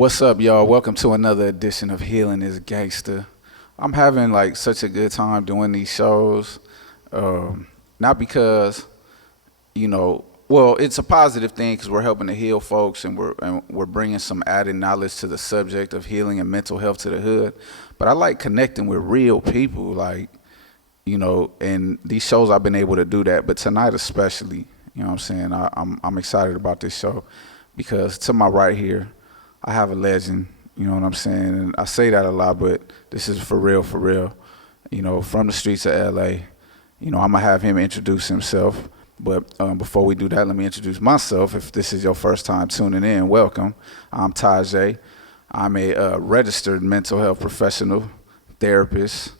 What's up, y'all? Welcome to another edition of Healing is Gangsta. I'm having like such a good time doing these shows. Not because, well, it's a positive thing because we're helping to heal folks and we're bringing some added knowledge to the subject of healing and mental health to the hood. But I like connecting with real people, and these shows I've been able to do that. But tonight especially, you know what I'm saying? I'm excited about this show because to my right here, I have a legend, you know what I'm saying? And I say that a lot, but this is for real, from the streets of LA. I'm gonna have him introduce himself. But before we do that, let me introduce myself. If this is your first time tuning in, welcome. I'm Tajay. I'm a registered mental health professional, therapist,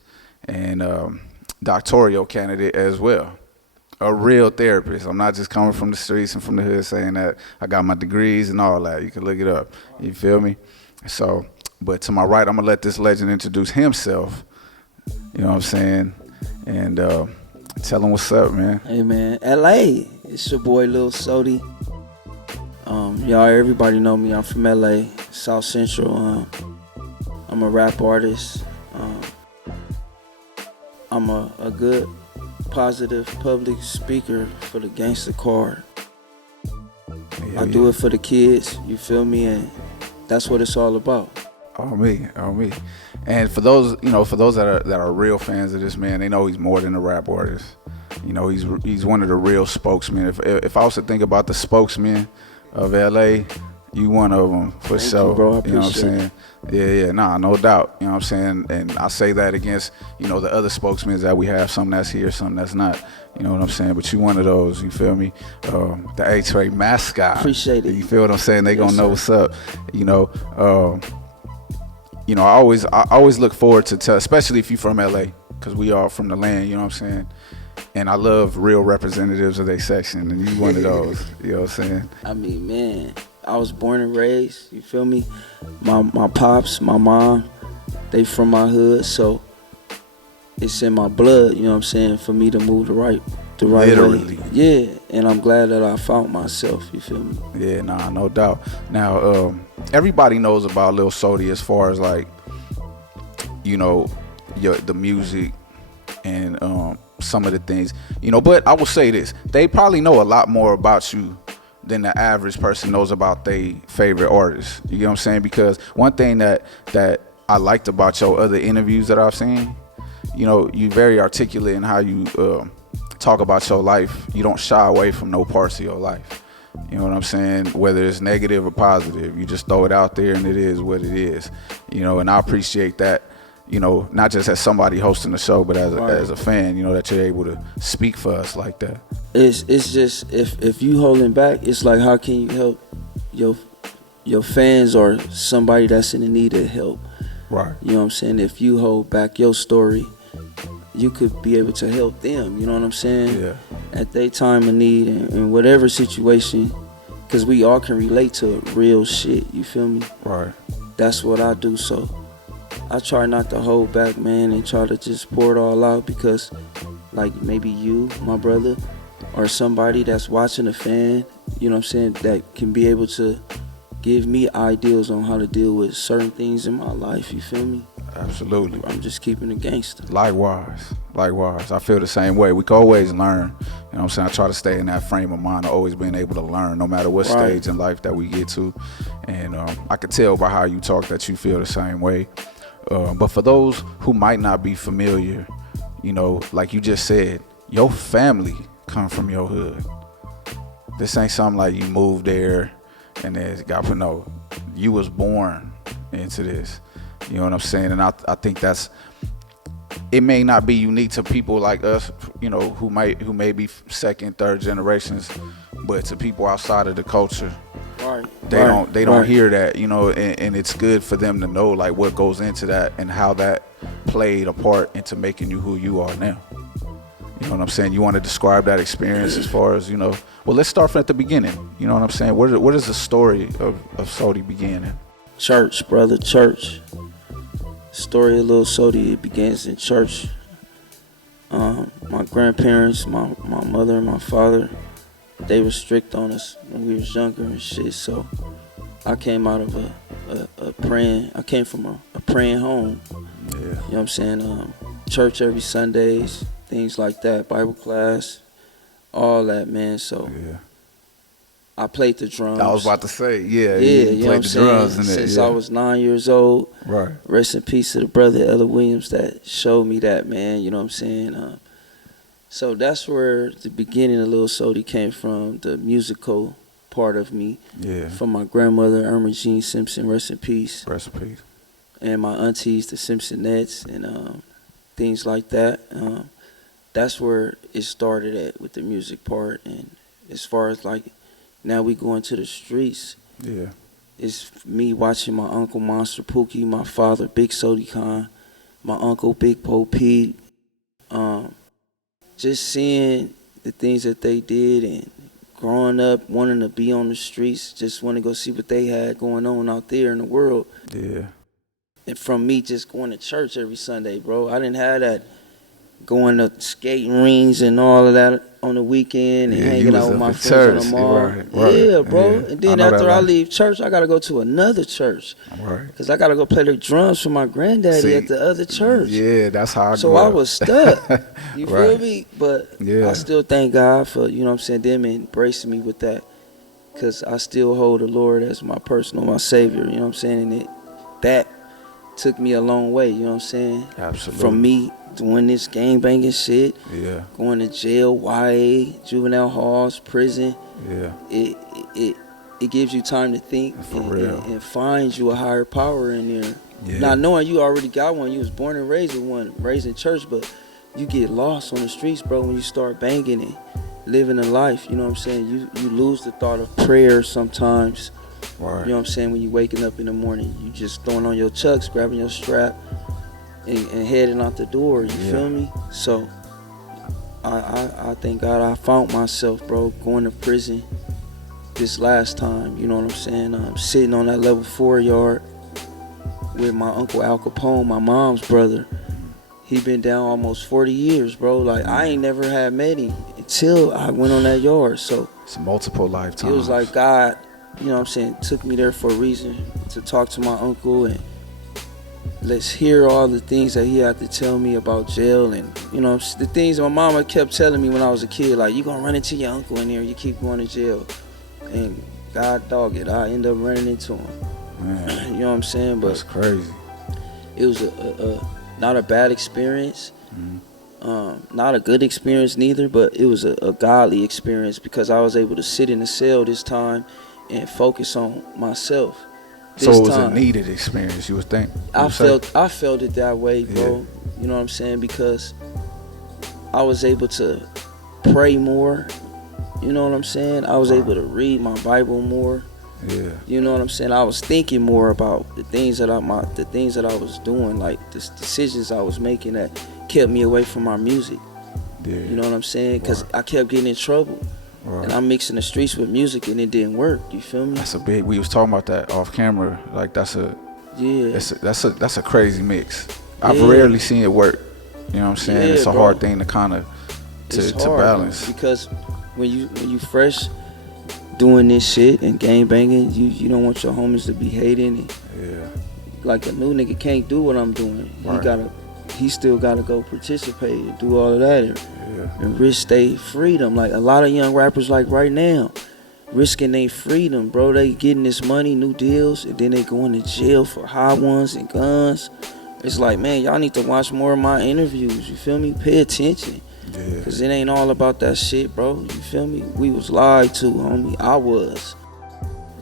and doctoral candidate as well. A real therapist. I'm not just coming from the streets and from the hood saying that I got my degrees and all that. You can look it up. You feel me? So, but to my right, I'm gonna let this legend introduce himself. You know what I'm saying? And tell him what's up, man. Hey man, LA. It's your boy Lil Sodi. Y'all, everybody know me. I'm from LA, South Central. I'm a rap artist. I'm a good, positive public speaker for the GANGSTA card. I do it for the kids, you feel me? And that's what it's all about. On me. And for those that are real fans of this man, they know he's more than a rap artist. He's one of the real spokesmen. If I was to think about the spokesmen of LA, you one of them for Thank sure. You, bro. I you know what I'm saying? it. Yeah, no doubt. You know what I'm saying? And I say that against, the other spokesmen that we have, some that's here, some that's not. You know what I'm saying? But you one of those, you feel me? The X-Ray mascot. Appreciate it. You feel what I'm saying? They gonna know what's up. I always look forward to especially if you from LA, because we are from the land, you know what I'm saying? And I love real representatives of their section, and you one of those, you know what I'm saying? I mean, man, I was born and raised, you feel me? My pops, my mom, they from my hood, so it's in my blood, you know what I'm saying, for me to move the right Literally. way. Yeah, and I'm glad that I found myself, you feel me? Yeah, no doubt. Now, everybody knows about Lil Sodi as far as the music and some of the things, but I will say this, they probably know a lot more about you than the average person knows about their favorite artist. You know what I'm saying? Because one thing that I liked about your other interviews that I've seen, you very articulate in how you talk about your life. You don't shy away from no parts of your life. You know what I'm saying? Whether it's negative or positive, you just throw it out there and it is what it is. And I appreciate that, not just as somebody hosting the show, but as a fan, that you're able to speak for us like that. It's just if you holding back, it's like how can you help your fans or somebody that's in the need of help? Right. You know what I'm saying? If you hold back your story, you could be able to help them, you know what I'm saying? Yeah. At their time of need and whatever situation, because we all can relate to real shit, you feel me? Right. That's what I do, so I try not to hold back, man, and try to just pour it all out because, like, maybe you, my brother, or somebody that's watching a fan, you know what I'm saying, that can be able to give me ideas on how to deal with certain things in my life, you feel me? Absolutely. I'm just keeping it gangster. Likewise. I feel the same way. We can always learn. You know what I'm saying? I try to stay in that frame of mind of always being able to learn no matter what stage in life that we get to. And I could tell by how you talk that you feel the same way. But for those who might not be familiar, like you just said, your family come from your hood. This ain't something like you moved there and then you was born into this. You know what I'm saying? And I think it may not be unique to people like us, who may be second, third generations, but to people outside of the culture, they don't hear that, and it's good for them to know like what goes into that and how that played a part into making you who you are now. You know what I'm saying? You want to describe that experience as far as, well, let's start from at the beginning. You know what I'm saying? Where does the story of Sodi begin in? Church, brother, church. Story of Lil Saudi, it begins in church. My grandparents, my mother and my father, they were strict on us when we was younger and shit, so I came out of a a praying. I came from a praying home. Yeah. You know what I'm saying? Church every Sundays, things like that, Bible class, all that, man. So Yeah. I played the drums. I was about to say, yeah, Yeah, you you know what played I'm the saying? drums in it. Since Yeah. I was 9 years old. Right. Rest in peace to the brother Ella Williams that showed me that, man. You know what I'm saying? So that's where the beginning of Lil Sodi came from, the musical part of me. Yeah. From my grandmother, Irma Jean Simpson, rest in peace. Recipes. And my aunties, the Simpsonettes, and things like that. That's where it started at with the music part. And as far as like now we going to the streets, Yeah. it's me watching my uncle Monster Pookie, my father Big Sodi Khan, my uncle Big Po Pete, just seeing the things that they did and growing up wanting to be on the streets, just want to go see what they had going on out there in the world. Yeah. And from me just going to church every Sunday, bro, I didn't have that going to skating rings and all of that on the weekend and Yeah, you hanging was out with up my in friends on church, the mall. right. Yeah, bro. Yeah. And I then know that after I life. leave church, I got to go to another church. Right. Because I got to go play the drums for my granddaddy See, at the other church. Yeah, that's how I So grew I up. was stuck. You feel Right. me? But Yeah. I still thank God for, you know what I'm saying, them embracing me with that. Because I still hold the Lord as my personal, my Savior. You know what I'm saying? And that took me a long way. You know what I'm saying? Absolutely. From me doing this gangbanging shit, Yeah. going to jail, YA, juvenile halls, prison. Yeah. It gives you time to think For real. and find you a higher power in there. Yeah. Not knowing you already got one. You was born and raised with one, raised in church, but you get lost on the streets, bro, when you start banging and living a life. You know what I'm saying? You lose the thought of prayer sometimes. Right. You know what I'm saying? When you waking up in the morning, you just throwing on your chucks, grabbing your strap, and heading out the door. You feel me? So I thank God I found myself, bro, going to prison this last time. You know what I'm saying? Sitting on that level 4 yard with my uncle Al Capone, my mom's brother. He been down almost 40 years, bro. Like, I ain't never had met him until I went on that yard. So It's multiple lifetimes. it was like God, you know what I'm saying, took me there for a reason, to talk to my uncle and let's hear all the things that he had to tell me about jail. And, you know, the things my mama kept telling me when I was a kid, like, you gonna run into your uncle in there, you keep going to jail. And God dog it, I end up running into him. Man, You know what I'm saying? But that's crazy. it was a not a bad experience, Mm-hmm. not a good experience neither, but it was a godly experience because I was able to sit in the cell this time and focus on myself. So it was time, a needed experience, you would think? I felt it that way, bro. Yeah. You know what I'm saying? Because I was able to pray more. You know what I'm saying? I was able to read my Bible more. Yeah. You know what I'm saying? I was thinking more about the things that I was doing, like the decisions I was making that kept me away from my music. Yeah. You know what I'm saying? Because I kept getting in trouble, Right. and I'm mixing the streets with music, and it didn't work. You feel me? That's a big. We was talking about that off camera. Like that's a crazy mix. I've Yeah. rarely seen it work. You know what I'm saying? Yeah, It's a bro. hard thing to kind of It's to hard, balance. because when you fresh doing this shit and gang banging, you don't want your homies to be hating. And Yeah. like a new nigga can't do what I'm doing. Right. He still gotta go participate and do all of that Yeah. and risk their freedom. Like a lot of young rappers, like right now, risking their freedom, bro. They getting this money, new deals, and then they going to jail for high ones and guns. It's like, man, y'all need to watch more of my interviews. You feel me? Pay attention. Yeah. Cause it ain't all about that shit, bro. You feel me? We was lied to, homie. I was.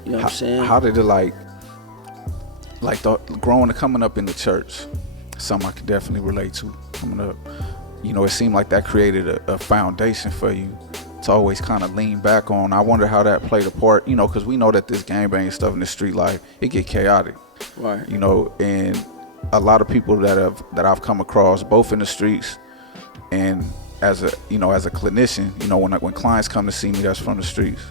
You know what I'm saying? How did it coming up in the church? Something I could definitely relate to coming up. You know, it seemed like that created a foundation for you to always kind of lean back on. I wonder how that played a part. You know, because we know that this gangbang stuff in the street life, it get chaotic. Right. You know, and a lot of people that I've come across, both in the streets and as a clinician, you know, when clients come to see me that's from the streets,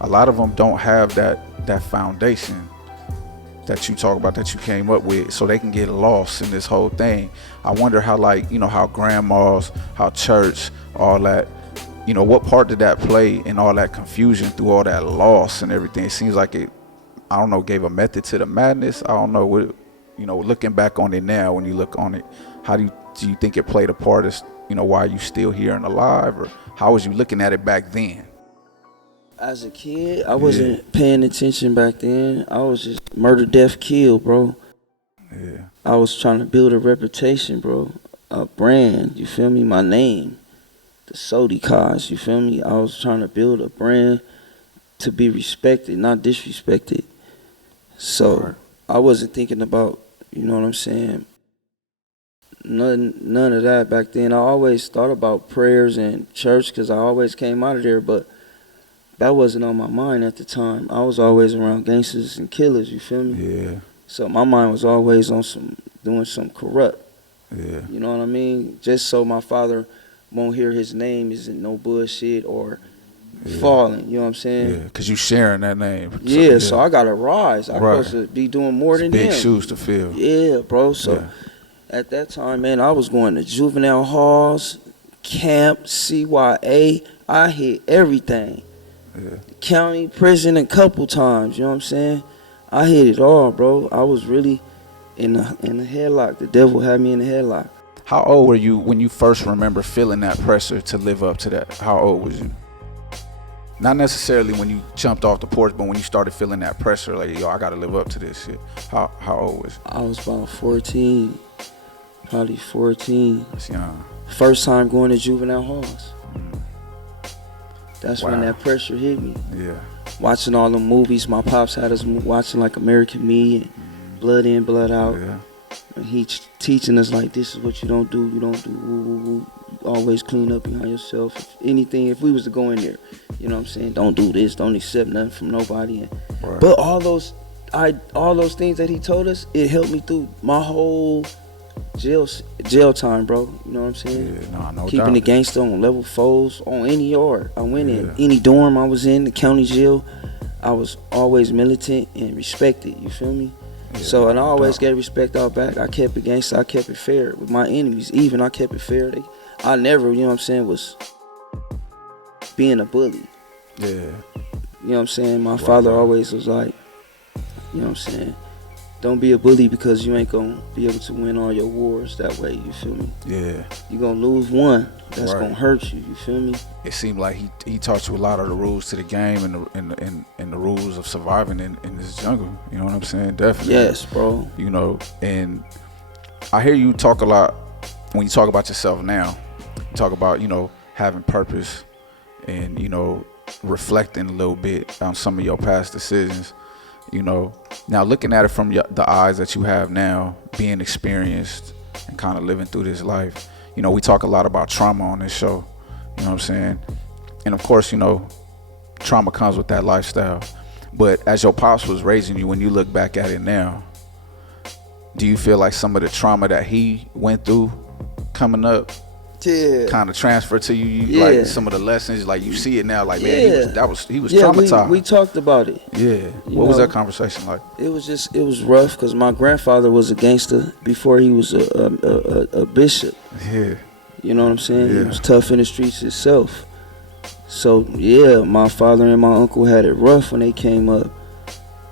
a lot of them don't have that foundation that you talk about, that you came up with, so they can get lost in this whole thing. I wonder how, like, you know, how grandmas, how church, all that, you know, what part did that play in all that confusion through all that loss and everything? It seems like it I don't know, gave a method to the madness? I don't know what, looking back on it now, when you look on it, how do you think it played a part as, why you still here and alive, or how was you looking at it back then? As a kid, I wasn't paying attention back then. I was just murder, death, kill, bro. Yeah. I was trying to build a reputation, bro, a brand. You feel me? My name, the SODIE cause. You feel me? I was trying to build a brand to be respected, not disrespected. So Right. I wasn't thinking about, you know what I'm saying, none of that back then. I always thought about prayers and church because I always came out of there, but that wasn't on my mind at the time. I was always around gangsters and killers, you feel me? Yeah. So my mind was always on doing some corrupt. Yeah. You know what I mean? Just so my father won't hear his name isn't no bullshit or falling, you know what I'm saying? Yeah, because you sharing that name. So I gotta rise. I'm supposed to be doing more than big him. shoes to fill. Yeah, bro. So at that time, man, I was going to juvenile halls, camp, CYA. I hit everything. Yeah. County prison a couple times, you know what I'm saying? I hit it all, bro. I was really in the headlock. The devil had me in the headlock. How old were you when you first remember feeling that pressure to live up to that? How old was you? Not necessarily when you jumped off the porch, but when you started feeling that pressure, like, yo, I gotta live up to this shit. How old was you? I was about 14, probably 14. That's young. First time going to juvenile halls. That's when that pressure hit me. Yeah. Watching all the movies, my pops had us watching like American Me and Blood In, Blood Out. Yeah. And he teaching us like, this is what you don't do. You don't do woo, woo, woo. Always clean up behind yourself. If we was to go in there, you know what I'm saying? Don't do this. Don't accept nothing from nobody. Right. But all those things that he told us, it helped me through my whole jail time, bro. You know what I'm saying? Yeah, no Keeping doubt. the gangster on level 4s on any yard. I went in any dorm I was in, the county jail. I was always militant and respected. You feel me? Yeah, So, and I always doubt. gave respect out back. I kept it gangster. I kept it fair with my enemies. Even I kept it fair. I never, you know what I'm saying, was being a bully. Yeah. You know what I'm saying? My father always was like, you know what I'm saying, don't be a bully because you ain't gonna be able to win all your wars that way, you feel me? Yeah. You gonna lose one, that's gonna hurt you feel me? It seemed like he taught you a lot of the rules to the game and the rules of surviving in this jungle. You know what I'm saying? Definitely. Yes, bro. You know, and I hear you talk a lot when you talk about yourself now. You talk about, having purpose and, reflecting a little bit on some of your past decisions. Now looking at it from the eyes that you have now, being experienced and kind of living through this life. We talk a lot about trauma on this show. You know what I'm saying? And of course, trauma comes with that lifestyle. But as your pops was raising you, when you look back at it now, do you feel like some of the trauma that he went through coming up kind of transferred to you? Like some of the lessons, like you see it now, like, man, he was traumatized. We talked about it. Yeah. What was that conversation like? It was rough because my grandfather was a gangster before he was a bishop. Yeah. You know what I'm saying? He was tough in the streets himself. So my father and my uncle had it rough when they came up.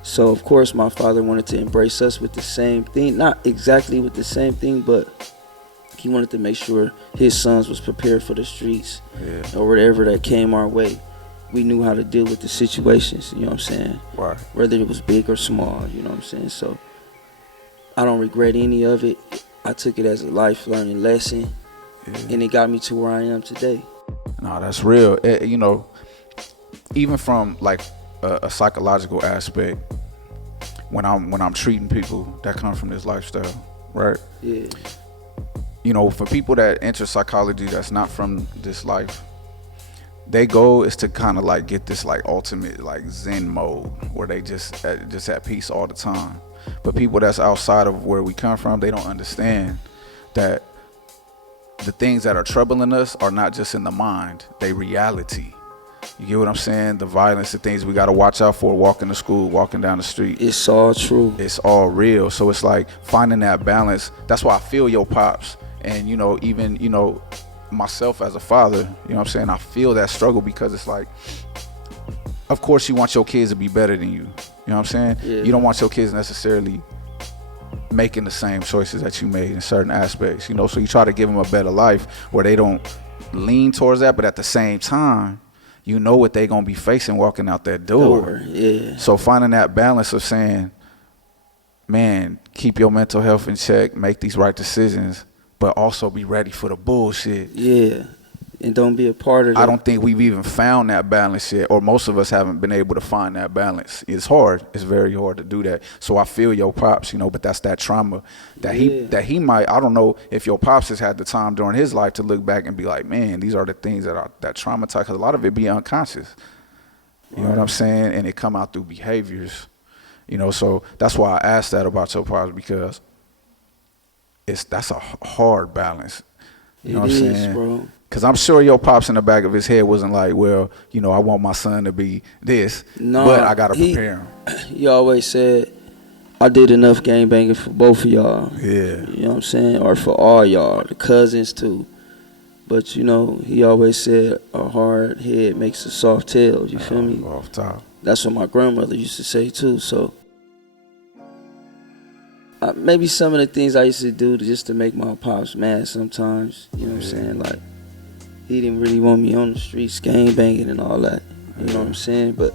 So of course my father wanted to embrace us with the same thing, not exactly with the same thing, but he wanted to make sure his sons was prepared for the streets or whatever that came our way. We knew how to deal with the situations, you know what I'm saying? Right. Whether it was big or small, you know what I'm saying? So I don't regret any of it. I took it as a life learning lesson, and it got me to where I am today. No, that's real. Even from like a psychological aspect, when I'm treating people that come from this lifestyle, right? Yeah. For people that enter psychology that's not from this life, their goal is to kind of like get this like ultimate like Zen mode where they just at peace all the time. But people that's outside of where we come from, they don't understand that the things that are troubling us are not just in the mind, they reality. You get what I'm saying? The violence, the things we got to watch out for, walking to school, walking down the street. It's all true. It's all real. So it's like finding that balance. That's why I feel your pops. And, even, myself as a father, you know what I'm saying? I feel that struggle because it's like of course you want your kids to be better than you. You know what I'm saying? Yeah. You don't want your kids necessarily making the same choices that you made in certain aspects, you know, so you try to give them a better life where they don't lean towards that, but at the same time, you know what they gonna be facing walking out that door. Yeah. So finding that balance of saying, man, keep your mental health in check, make these right decisions, but also be ready for the bullshit. Yeah. And don't be a part of that. I don't think we've even found that balance yet, or most of us haven't been able to find that balance. It's hard. It's very hard to do that. So I feel your pops, you know, but that's that trauma that he might. I don't know if your pops has had the time during his life to look back and be like, man, these are the things that traumatize. Because a lot of it be unconscious. You know what I'm saying? And it come out through behaviors. You know, so that's why I asked that about your pops, because that's a hard balance. You know what I'm saying? Bro. Because I'm sure your pops in the back of his head wasn't like, well, you know, I want my son to be this, but I got to prepare him. He always said, I did enough gang banging for both of y'all. Yeah. You know what I'm saying? Or for all y'all, the cousins too. But, you know, he always said a hard head makes a soft tail. You feel me? Off top. That's what my grandmother used to say too. So maybe some of the things I used to do just to make my pops mad sometimes. You know what I'm saying? Like, he didn't really want me on the streets gang banging and all that. You know what I'm saying? But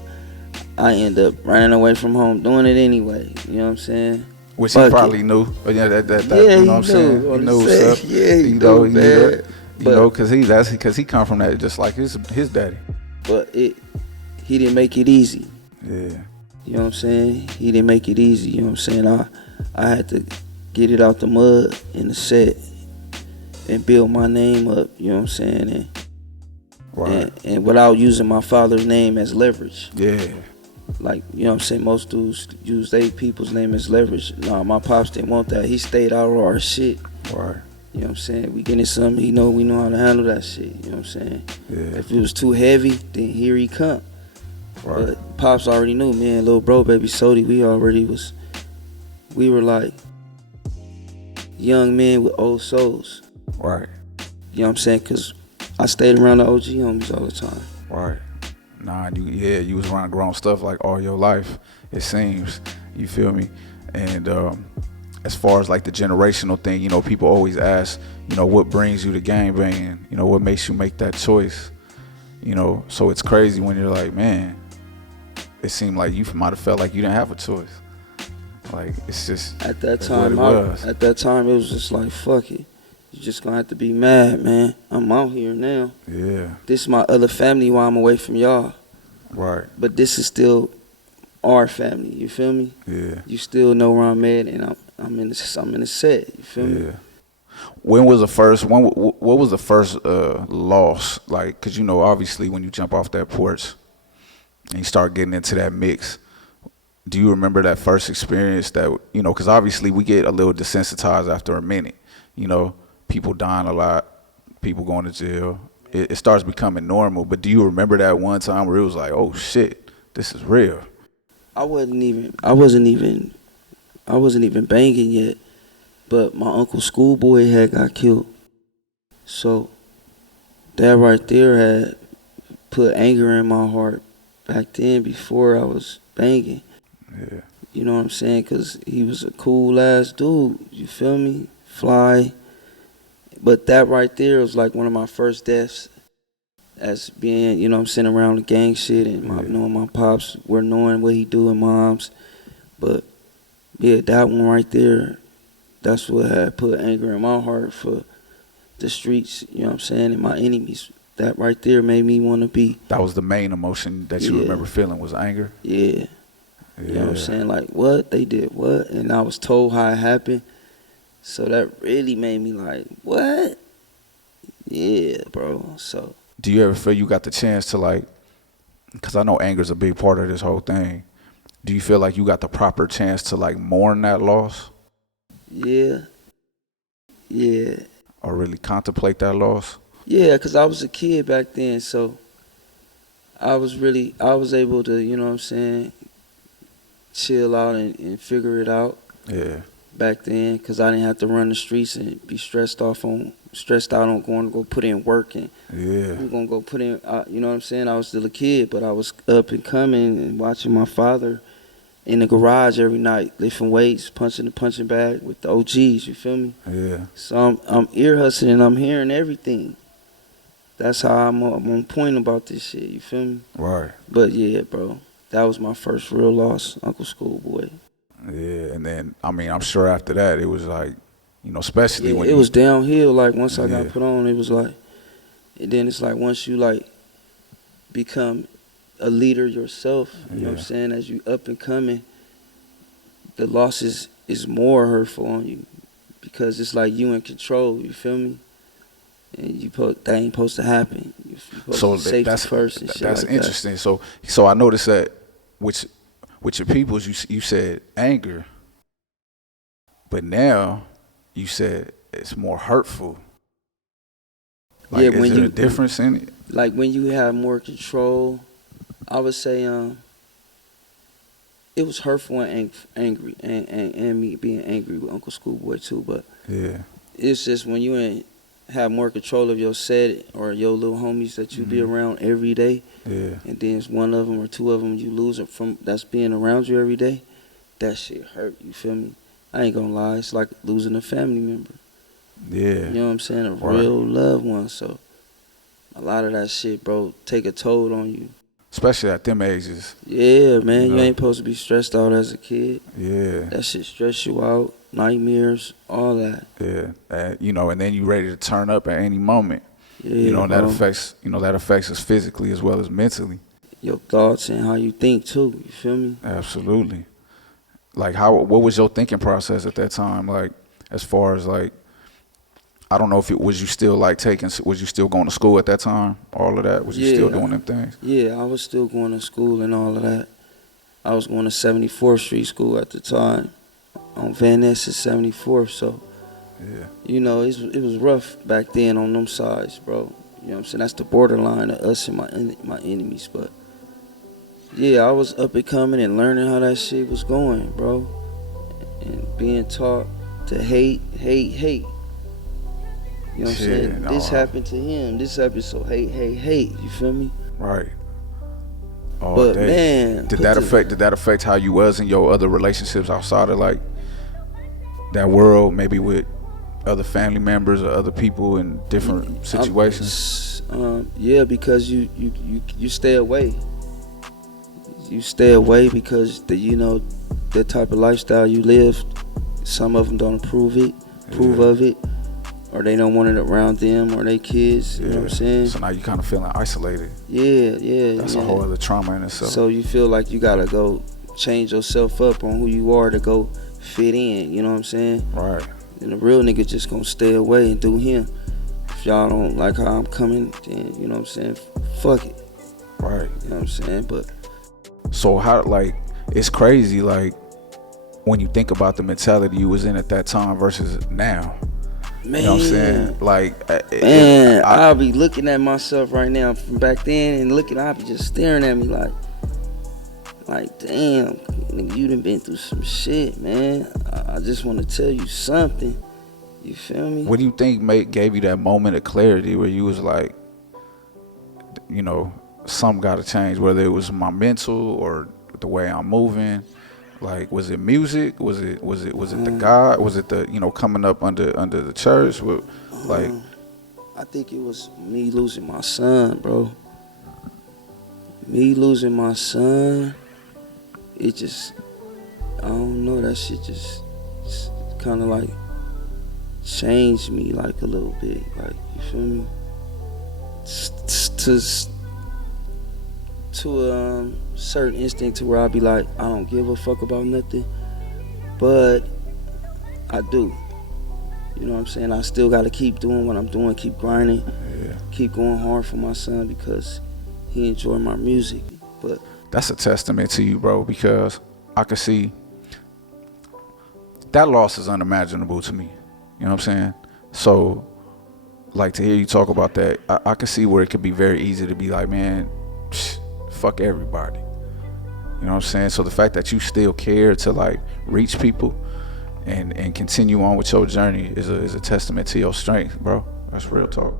I end up running away from home doing it anyway. You know what I'm saying? Which he probably knew. But yeah, you know what I'm saying? He knew what's up. Yeah, he knew, knew, man. You know, because he come from that just like his daddy. But he didn't make it easy. Yeah. You know what I'm saying? He didn't make it easy. You know what I'm saying? I had to get it out the mud in the set and build my name up, you know what I'm saying? And without using my father's name as leverage. Yeah. Like, you know what I'm saying? Most dudes use their people's name as leverage. Nah, my pops didn't want that. He stayed out of our shit. Right. You know what I'm saying? We getting something, we know how to handle that shit. You know what I'm saying? Yeah. If it was too heavy, then here he come. Right. But pops already knew, me and little bro, baby Sodi, we were like young men with old souls. Right. You know what I'm saying? Because I stayed around the OG homies all the time. Right. Nah, you was around grown stuff like all your life, it seems. You feel me? And as far as like the generational thing, you know, people always ask, you know, what brings you to gang banging? You know, what makes you make that choice? You know, so it's crazy when you're like, man, it seemed like you might have felt like you didn't have a choice. Like, it's just at that time. At that time, it was just like, fuck it. You just gonna have to be mad, man. I'm out here now. Yeah. This is my other family while I'm away from y'all. Right. But this is still our family. You feel me? Yeah. You still know where I'm at, and I'm in the set. You feel me? Yeah. What was the first loss? Like, cause you know, obviously when you jump off that porch and you start getting into that mix, do you remember that first experience that, you know, cause obviously we get a little desensitized after a minute, you know, people dying a lot, people going to jail. It starts becoming normal. But do you remember that one time where it was like, oh shit, this is real? I wasn't even banging yet, but my uncle Schoolboy had got killed. So that right there had put anger in my heart back then before I was banging. Yeah. You know what I'm saying? Because he was a cool ass dude. You feel me? Fly. But that right there was like one of my first deaths as being, you know what I'm saying, around the gang shit and knowing my pops, we're knowing what he do and moms. But yeah, that one right there, that's what had put anger in my heart for the streets, you know what I'm saying, and my enemies. That right there made me want to be. That was the main emotion that you remember feeling, was anger? Yeah. You know what I'm saying? Like, what? They did what? And I was told how it happened. So that really made me like, what? Yeah, bro. So. Do you ever feel you got the chance to, like, because I know anger's a big part of this whole thing. Do you feel like you got the proper chance to, like, mourn that loss? Yeah. Yeah. Or really contemplate that loss? Yeah, because I was a kid back then, so I was able to, you know what I'm saying, chill out and figure it out. Yeah. back then, cause I didn't have to run the streets and be stressed out on going to go put in work and Yeah. I'm gonna go put in. You know what I'm saying? I was still a kid, but I was up and coming and watching my father in the garage every night, lifting weights, punching the punching bag with the OGs. You feel me? Yeah. So I'm ear hustling. I'm hearing everything. That's how I'm on point about this shit. You feel me? Right. But yeah, bro, that was my first real loss, Uncle Schoolboy. Yeah. And then I mean, I'm sure after that it was like, you know, especially Yeah, when it was downhill. Like once I Yeah. got put on, it was like, and then it's like once you like become a leader yourself, you know what I'm Yeah. saying? As you up and coming, the losses is more hurtful on you because it's like you in control. You feel me? And that ain't supposed to happen. You supposed So to safety that's first and shit that's like interesting. So I noticed that with your peoples, you said anger, but now you said it's more hurtful. that. Like, Yeah, is when there you a difference in it? like when you have more control, I would say it was hurtful and angry and me being angry with Uncle Schoolboy too. But Yeah. it's just when you ain't have more control of your set or your little homies that you be around every day, Yeah. and then it's one of them or two of them you lose it from that's being around you every day. That shit hurt. You feel me? I ain't gonna lie. It's like losing a family member. Yeah. You know what I'm saying? A Right. real loved one. So a lot of that shit, bro, take a toll on you. Especially at them ages. Yeah, man. You know? ain't supposed to be stressed out as a kid. Yeah. That shit stress you out. Nightmares, all that. Yeah. You know, and then you ready to turn up at any moment. Yeah, You know, and that bro. affects us physically as well as mentally. Your thoughts and how you think too. You feel me? Absolutely. Like, what was your thinking process at that time? Like, as far as like, I don't know if was you still going to school at that time? All of that? Was you still doing them things? Yeah, I was still going to school and all of that. I was going to 74th Street School at the time. On Van Ness at 74th, so Yeah. you know it was rough back then on them sides, bro. You know what I'm saying? That's the borderline of us and my enemies, but yeah, I was up and coming and learning how that shit was going, bro, and being taught to hate. You know what I'm saying? This happened to him. This happened, so hate. You feel me? Right. All But day. man, Did that affect how you was in your other relationships outside of like that world, maybe with other family members or other people in different situations? Yeah, because you stay away. You stay away because the type of lifestyle you live. Some of them don't approve of it, or they don't want it around them or their kids. You know what I'm saying? So now you kind of feeling isolated. Yeah. That's a whole other trauma in itself. So you feel like you gotta go change yourself up on who you are to go fit in. You know what I'm saying? Right. And the real nigga just gonna stay away and do him. If y'all don't like how I'm coming, then you know what I'm saying? Fuck it. Right. You know what I'm saying? But so how, like, it's crazy, like, when you think about the mentality you was in at that time versus now. man, You know what I'm saying? Like, man, I'll be looking at myself right now from back then and I'll be just staring at me like damn, nigga, you done been through some shit, man. I just want to tell you something. You feel me? what do you think gave you that moment of clarity where you was like, you know, something got to change, whether it was my mental or the way I'm moving? Like, was it music? Was it the God? Was it the, you know, coming up under the church? Like, I think it was me losing my son, bro. Me losing my son, it just, I don't know, that shit just kind of like changed me like a little bit, like, you feel me? To a certain instinct to where I'll be like, I don't give a fuck about nothing, but I do. You know what I'm saying? I still got to keep doing what I'm doing, keep grinding, keep going hard for my son because he enjoyed my music. But that's a testament to you, bro, because I could see that loss is unimaginable to me. You know what I'm saying? So, like, to hear you talk about that, I could see where it could be very easy to be like, man, fuck everybody. You know what I'm saying? So the fact that you still care to, like, reach people and continue on with your journey is a testament to your strength, bro. That's real talk.